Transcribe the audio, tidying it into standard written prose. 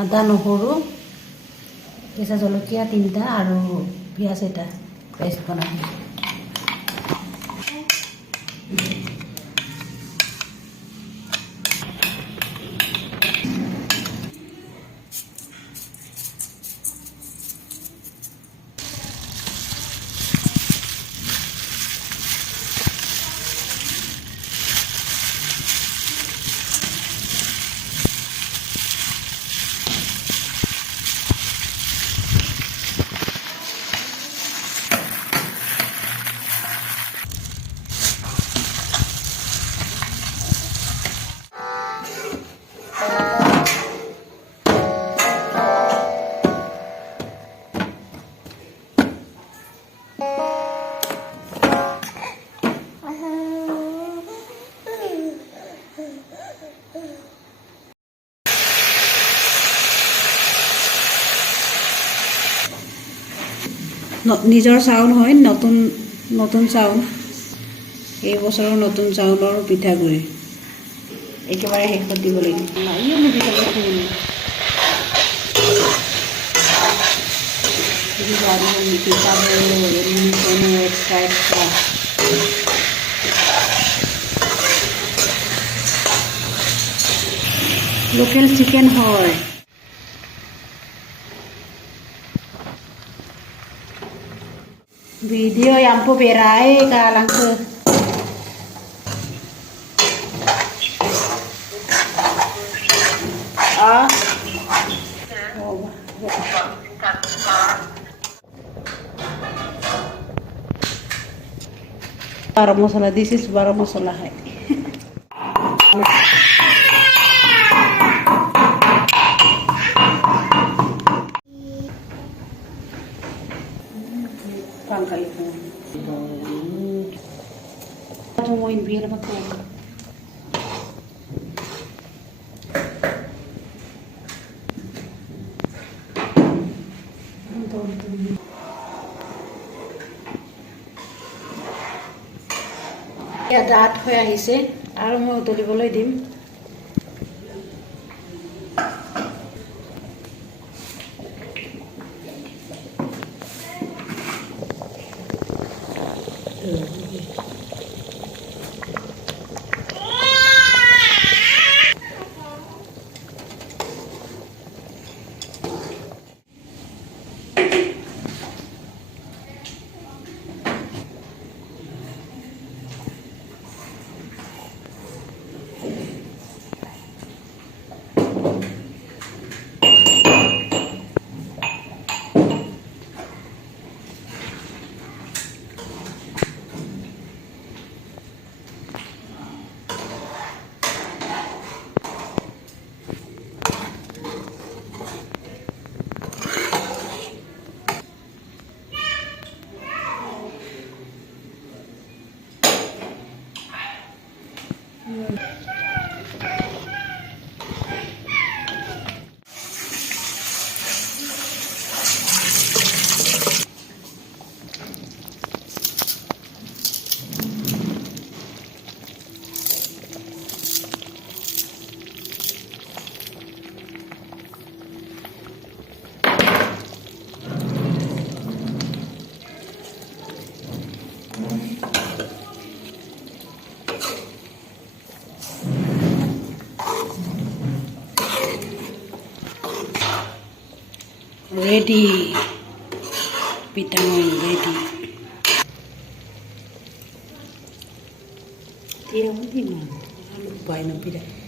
আদা নহৰু কেঁচা জলকীয়া 3টা আৰু পিঁয়াজ এটা পেষ্ট বনাই নিজৰ চাউল হয় নতুন নতুন চাউল এই বছৰৰ নতুন চাউলৰ পিঠাগুড়ি একেবাৰে শেষত দিব লাগিব লোকেল চিকেন হয় video yang po berai ka lang ke baru masala, this is baru masala hai pangkal itu mau biar apa ya daat হৈ আহিছে আৰু মই উতলিবলৈ দিম ready pitang ready tira mo di man ano ba ng pita